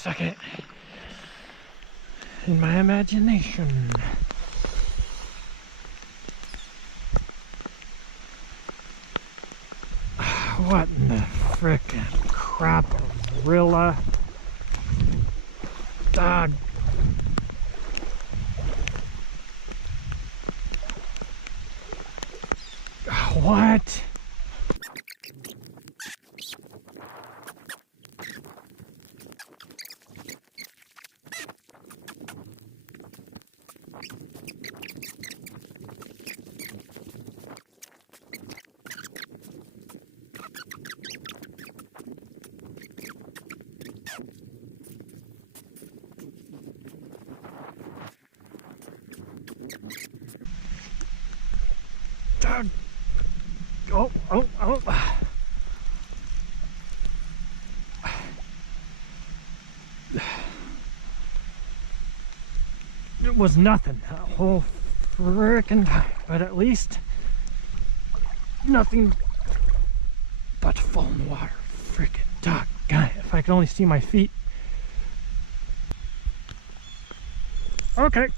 Second, in my imagination. What in the frickin' crap, gorilla? Dog. What? Dog. Oh. It was nothing that whole frickin' time, but at least nothing but falling water. Frickin' doggone it. If I could only see my feet. Okay.